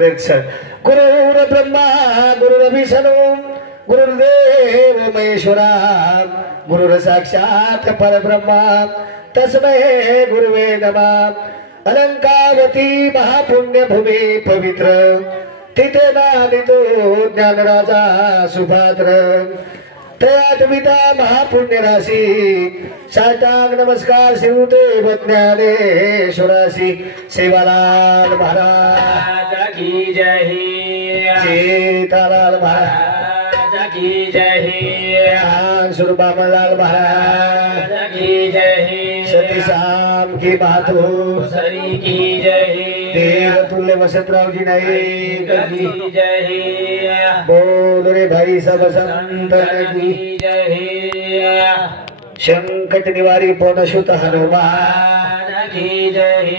गुरुर् ब्रह्मा गुरुर्विष्णु गुरुर्देव महेश्वरा गुरुर् साक्षात् परब्रह्मा तस्मै गुरुवे नमः। अलंकावती महापुण्य भूमि पवित्र तिथे नामितो ज्ञानराजा सुभाद्र तयात्मिता महापुण्य राशी साष्टांग नमस्कार शिवदेव ज्ञानेश्वराशी सेवालाल महाराज की जय सीतालाल महाराज की जय सुरबामलाल महाराज की जय सती शाम की मातो सरी की जय देव तुल्य वसतराव जी नहीं की जय बोल रे भाई सब संतन की जय संकट निवारी पौनसुत हनुमान की जय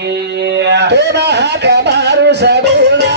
तेरा हाथ मारू सबूला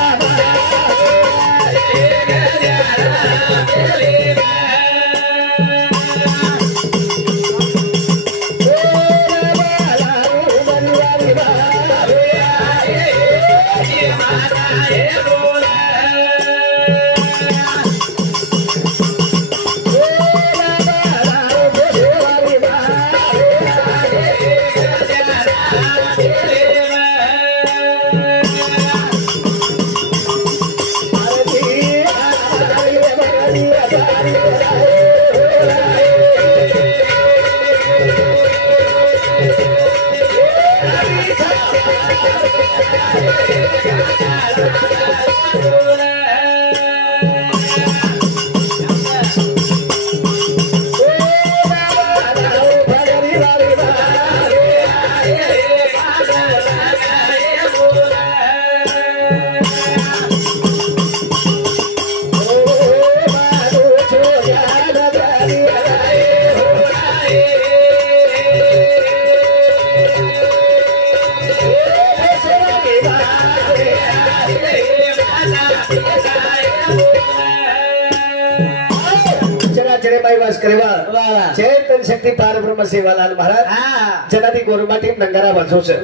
चैतन्य शक्ति पार ब्रह्म सेवालाल महाराज जनाती गोरुमाटी नंगारा बजो छे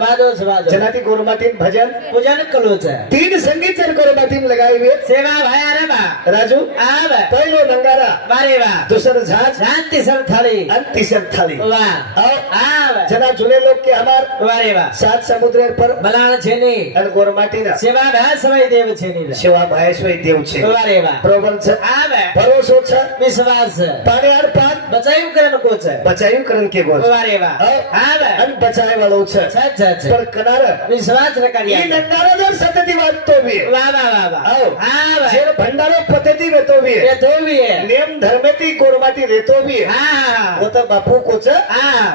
जनाती गोरुमाटी भजन पूजन कलो छे तीन संगीत चर गोरुमाटी लगाई हुए सेवा भाई अरे बा राजू आव पहलो नंगारा वारे वाह दूसर झांझ तीसर थाली तीसर थाली वाह आव जना जुने लोग के हमार वारे वाह सात समुद्र पर बलाण छेनी अन गोरुमाटी ना सेवा भाई समय देव छेनी सेवा भाई स्वय देव छे वारे वाह प्रबल छे आव भरोसो छे विश्वास पाने हर पान बचायु करन को छे बचायु करन के गो वारे वाह आव अन बचाय वालो छे पर कनार विश्वास रखिया ई नंगारा जर सतती बात तो भी वाह वाह वाह आव जे भंडारो पद्धति में तो भी है नियम धर्मेती गोरमाती रेतो भी हां वो तो बापू को छे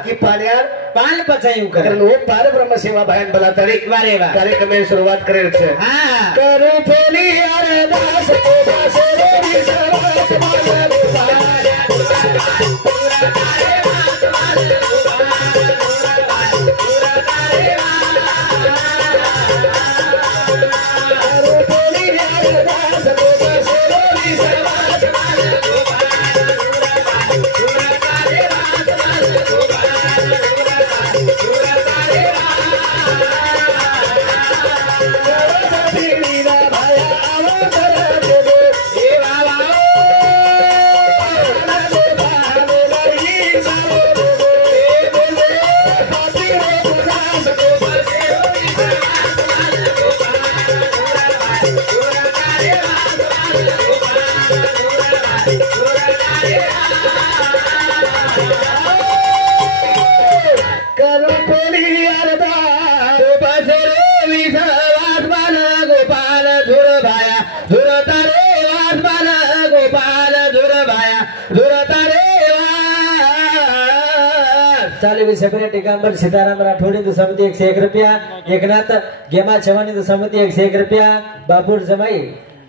की पाण्यार पान बचायु करन वो पार ब्रह्म सेवा भायन बलातड़ी वारे वाह कार्यक्रम में शुरुआत करे छे हां करू फेली अरदास को दासे रे विश्वास माने सेपरेट दिगंबर सीताराम राठोड इंदु समिति 101 रुपया एकनाथ गेमा चव्हाण इंदु समिति 101 रुपया बाबूर जमाई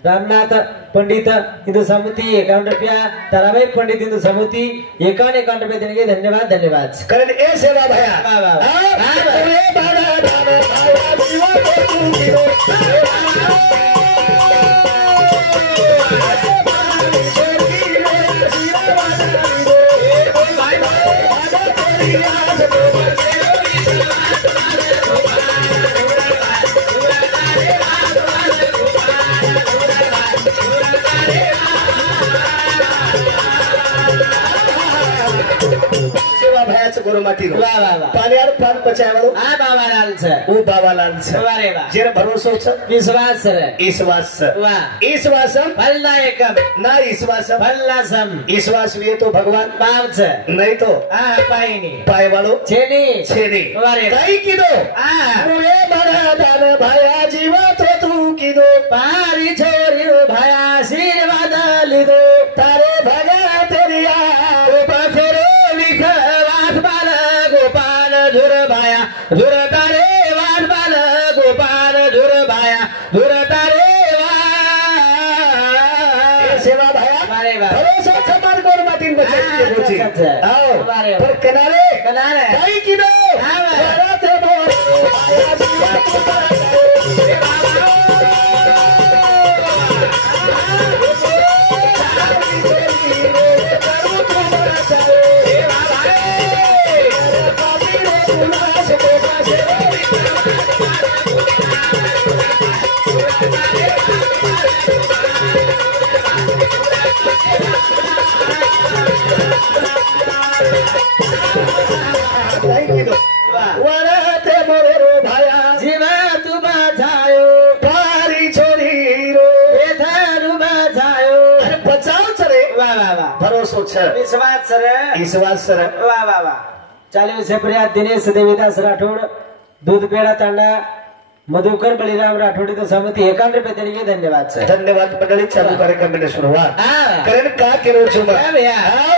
रामनाथ पंडित इंदु समिति 51 रुपया ताराबाई पंडित इंदु समिति 51 रुपया देने के धन्यवाद धन्यवाद करण ए सेवा भया ગોરમાટી નો વાહ વાહ વાહ પાલિયાર પાન પચાવળો આ બાબાલાલ છે ઓ બાબાલાલ છે વાહ રે વાહ જેને ભરોસો છે વિશ્વાસ છે ઈશ્વાસ છે વાહ ઈશ્વાસમ ભલ્લા એકમ ના ઈશ્વાસમ ભલ્લાસમ ઈશ્વાસ વિએ તો ભગવાન પાવ છે નહીં તો આ પાઈની પાયવાળો છેની છેની વાહ રે વાહ કઈ કીધો આ મુએ મારા દાન ભાયા જીવા તો તું કીધો પારી છોર્યું ભાઈ આશીર્વાદ લીધો તારે ભગા તેરિયા ગોપાલ લીખ વાસપાલ ગોપાલ ધુર ભાયા ધુર તારે વાસપાલ ગોપાલ ધુર ભાયા ધુર તારે સેવા ભાયા વારે વાહ ભરોસો સમાર ગોરમાટી બચે પૂછી આવો વારે પર કનારે કનારે કઈ કીધો આવે. મારા તે ભાયા જીવા તો વરતે મોરો ભાયા જીવા તું બચાયો પારી છોરી રો એ થારું બચાયો અરે બચાવ છે રે વાહ વાહ વાહ ભરોસો છે વિશ્વાસ છે ઈશ્વાસ છે વાહ વાહ વાહ ચાલ્યું છે પ્રિયા દિનેશ દેવીદાસ રાઠોડ दूध पेड़ा तांडा मधुकर बलिराम राठोडी तो समिति 51 रुपये देने के धन्यवाद सर धन्यवाद मंडळी चालू कार्यक्रमाने सुरुवात हाँ कारण का केलो છું क्या भैया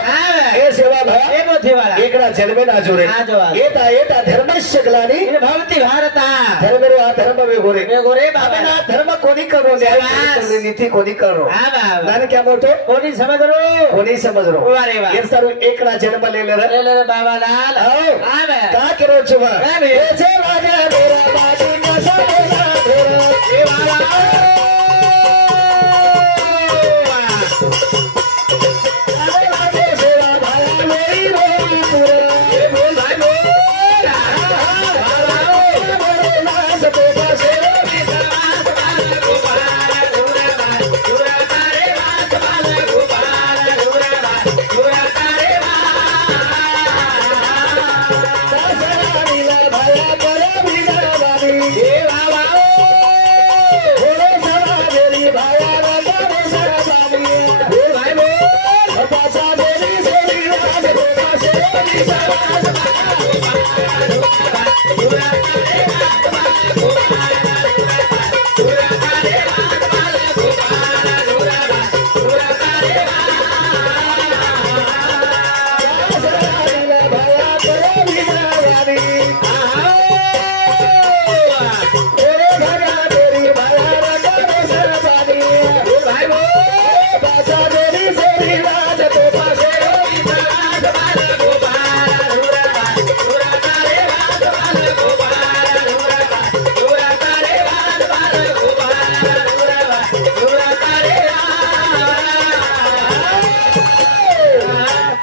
हाँ એ સેવા ભાઈ ये मोती वाला એકડા જન્મે ના જોડે આ જોવા. એટા ધર્મસ્ય ગ્લાની इन भवती भारता ધર્મેરો આ ધર્મ વેગોરે वे गोरे बाबा આપણે આ ધર્મ કોની કરો ન્યાય નીતિ કોની કરો हाँ बाबा નાને ક્યાં મોટો कोनी समझ रो કોની સમજરો वारे वाह એ સારું એકડા જન્મ લે લે ले ले बाबा लाल આવો हाँ बे કા કેરો છું क्या भैया એ છે રાજા મેરા બાજી કા સરેલા ધોરા ये वाला અરે રાજે સેવા ભાઈ મેરી રોઈ પુરા ये बोल भाई बोल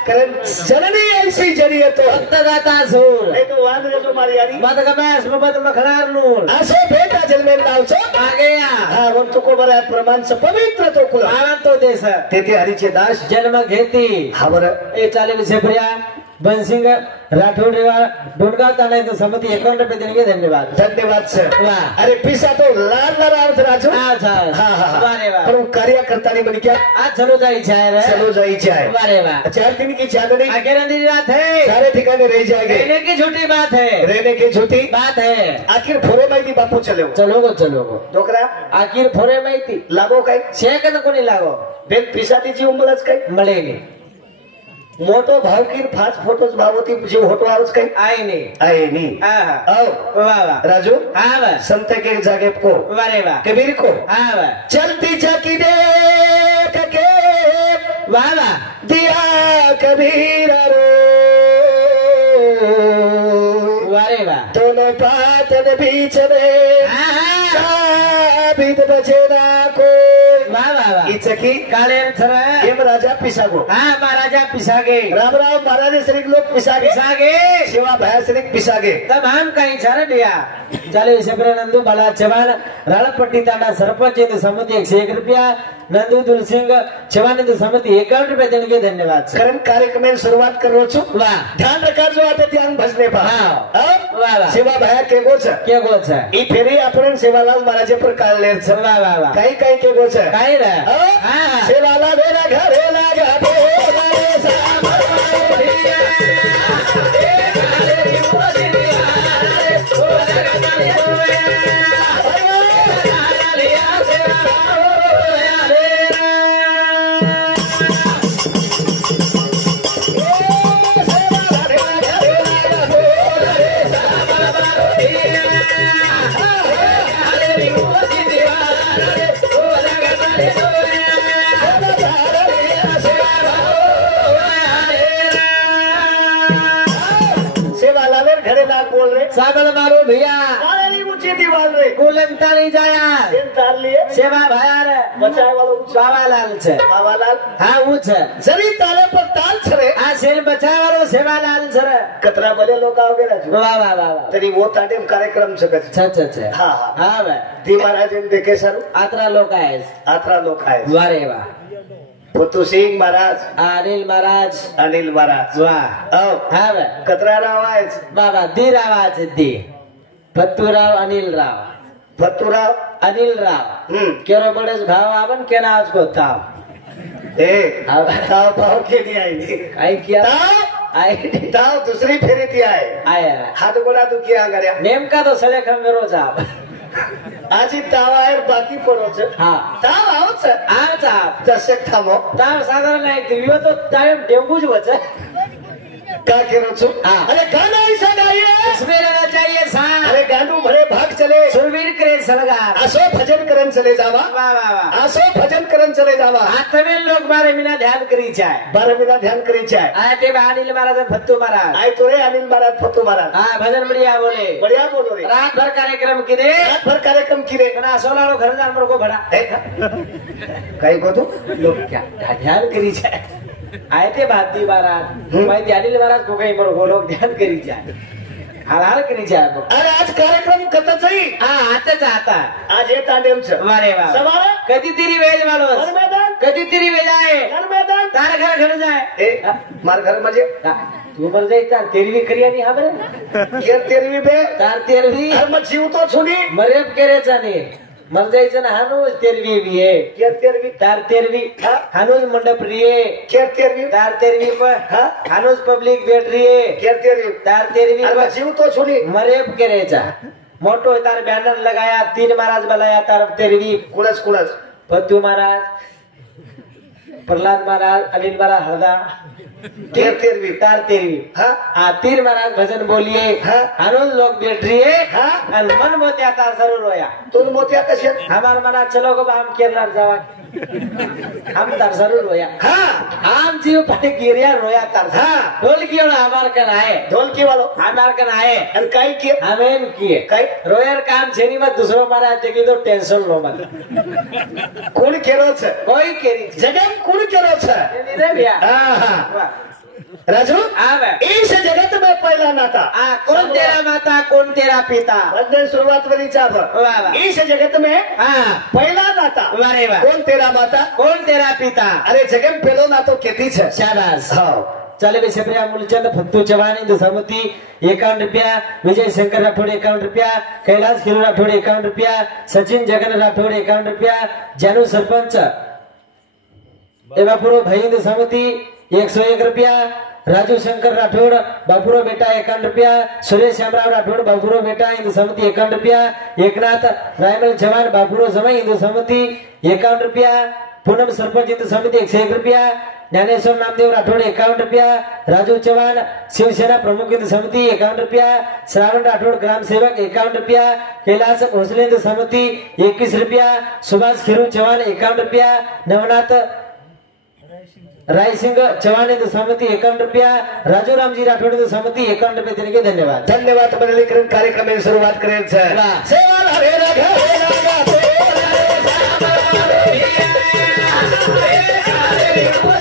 जननी ऐसी जरिए तो दाता सूर नहीं तो वाद जो मारी यारी मत कमेस मत मखनार नूर असो बेटा जन्मे नाव छो आ गया हा वन तो को बरा प्रमाण से पवित्र तो कुला आनंद तो देश तेथे हरीचे दास जन्म घेती हावर ए चाले विषय प्रिया बनसिंग राठोड डोंडगाव तांडा तो समिति 51 रुपये देने के धन्यवाद धन्यवाद सर वाह अरे पिसा तो लाल लाल अर्थ राजू अच्छा हाँ हाँ वारे वाह पर वो कार्यकर्ता नहीं बनी क्या आज चलो जाई छाय रे चलो जाई जाए वारे वाह 4 दिन की चांदनी आगे रंदी रात है सारे ठिकाने रह जाएंगे रहने की झूठी बात है रहने की झूठी बात है आखिर फोरे माहिती बापू चले चलोगो डोकरा आखिर फोरे माहिती लागो काय शेक तो कोणी लागो बेन पिसातीची उंबळच काय મળેલી मोठो भावकीर फास्ट फोटोज भावती जीव होतो आवच काय आई नहीं आहे नी हाँ आओ वाह वाह राजू हाँ वाह संत के जागे को वारे वाह कबीर को हाँ वाह चलती चकी देख के वाह वाह दिया कबीर रो वारे वाह दोनों पातन बीच में हाँ साबित बचे ना कोई वाह वाह वाह ई चकी काले सर हेम राजा पिसागो हाँ महाराजा पिसागे रामराव महाराज श्री लोक पिसागे पिसागे शिवा भया श्री पिसागे तमाम काही छारडिया चाले शबरनंदू बाला चव्हाण राळपट्टी तांडा सरपंच इंद समिती 101 रुपया नंदू दुलसिंग चव्हाण इंद समिती 51 रुपया देने के धन्यवाद सर कारण कार्यक्रम में शुरुआत कर रो छु वाह ध्यान रखा जो आते ध्यान भजने पा हाँ वाह वाह शिवा भया के गोच के गोच है ई फेरी आपण सेवालाल महाराज पर काल लेर छ वाह वाह वाह काही काही के गोच काय रे हां सेवाला वेला घरे लागा रे सामरिया सागल मारो भैया ऊंची दीवार रे कोलमता नहीं जाया तार लिए सेवा भया रे बचाए वालो बाबालाल छे बाबालाल हाँ वो छे जरी ताले पर ताल छरे आ शेर बचाए वालो सेवालाल छे कतरा बले लोग आओगे राजू वाह वाह वाह तरी वो ताडेम कार्यक्रम सकत छे छे छे हां हां भाई दी महाराज ने देखे सारू आत्रा लोग आए आत्रा लोग आए वाह रे वाह पुतु सिंह महाराज अनिल महाराज वाह हाँ भाई कतरा राव आए बाबा दी आवाज दी फत्तूराव अनिल राव फत्तूराव अनिल राव केरो बड़े भाव आवन के ना उसको ताव ए ताव भाव के नहीं आई आई किया आई ताव दूसरी फेरी थी आए हाथ गोड़ा दुखी आ गया नेमका तो सड़े खंगरो जाब आजी ताव आए बाकी पड़ो छे हाँ ताव आओ छे आ जाब दर्शक थामो ताव साधारण नहीं दिव्यो तो ताव डेंगू ज बचे का करो छु हाँ अरे गाना ऐसा गाइए इसमें रहना चाहिए सान अरे गांडू भरे भाग चले सुरवीर करे सरगार आसो भजन करन चले जावा वाह वाह वाह आसो भजन करन चले जावा तमिल लोग बारे बिना ध्यान करी जाए 12 बिना ध्यान करी जाए आए ते अनिल महाराज फत्तू महाराज आए तो रे अनिल महाराज फत्तू महाराज हाँ भजन बढ़िया बोलो रे रात भर कार्यक्रम किरे रात भर कार्यक्रम किरे ना सोलाड़ो घर जान को भड़ा कहीं को तो लोग क्या ध्यान करी जाए आए थे भारती महाराज मैं अनिल महाराज को कहीं मरो लोग ध्यान करी जाए हाल करी जाए अरे आज कार्यक्रम कत सही हाँ आते चाहता आज ये तांडेम छ वारे वाह सवारे कदी तेरी वेज वालो मैदान कदी तेरी वेज आए मैदान तार घर जाए ए मार घर मजे तू मर जाए तार तेरी भी करिया नहीं हाबरे ये तेरी भी बे तार तेरी हर मत जीव तो छुनी मरेब करे जाने मर जायचं ना हानूज तेरवी भी है क्या तेरवी तार तेरवी हानूज मंडप रही है क्या तेरवी तार तेरवी पर हानूज पब्लिक बैठ रही है क्या तेरवी तार तेरवी पर जीव तो छुनी मरेब करे जा मोटो तार बैनर लगाया 3 महाराज बनाया तार तेरवी कुलस फत्तू महाराज प्रहलाद महाराज अनिल महाराज हरदा तेरवी तार तेरवी हाँ 3 महाराज भजन बोलिए हानूज लोग बैठ रही है मन मोत्या तार जरूर रोया तुम मोतिया कसे हमार मना चलो गो हम केरला जावा हम तार जरूर रोया हम जीव पाटे गिरिया रोया तार ढोल की वाला हमार कन आए ढोल की वालो हमार कन आए और काई किए हमें किए काई रोयर काम छेनी मत दूसरो मारा देखी तो टेंशन लो मत कौन केरो छे कोई केरी जगह कौन केरो छे रे भैया हां राजू इस जगत में पहला नाता कौन तेरा माता कौन तेरा पिता बंदे शुरुआत बनी चाह इस जगत में पहला नाता कौन तेरा माता कौन तेरा पिता अरे जगत पहलो नातो केती छे शाबाश चले भी सेप्रिया मूलचंद फत्तू चव्हाण इंद समिति 51 रुपया विजय शंकर राठौड़ 51 रुपया कैलाश खिलू राठौड़ 51 रुपया सचिन जगन राठौड़ 51 रुपया जानू सरपंच एवं भाई इंद समिति 101 रुपया राजू शंकर राठौड़ बाबूरो बेटा 51 रुपया सुरेश श्यामराव राठौड़ बाबूरो बेटा इंदु समिति 51 रुपया एकनाथ रायमल जवान बाबूरो समय इंदु समिति 51 रुपया पूनम सरपंच इंदु समिति 101 रुपया ज्ञानेश्वर नामदेव राठौड़ 51 रुपया राजू चौहान शिवसेना प्रमुख इंदु समिति 51 रुपया श्रावण राठौड़ ग्राम सेवक 51 रुपया कैलाश भोसले इंदु समिति 21 रुपया सुभाष खीरू चौहान 51 रुपया नवनाथ राय सिंह चौहान इंदु समिति 51 रुपया राजू रामजी राठौड़ इंदु समिति 51 रुपया देने के धन्यवाद बदलीकरण कार्यक्रम में शुरुआत करें सेवा हरे राघव Hare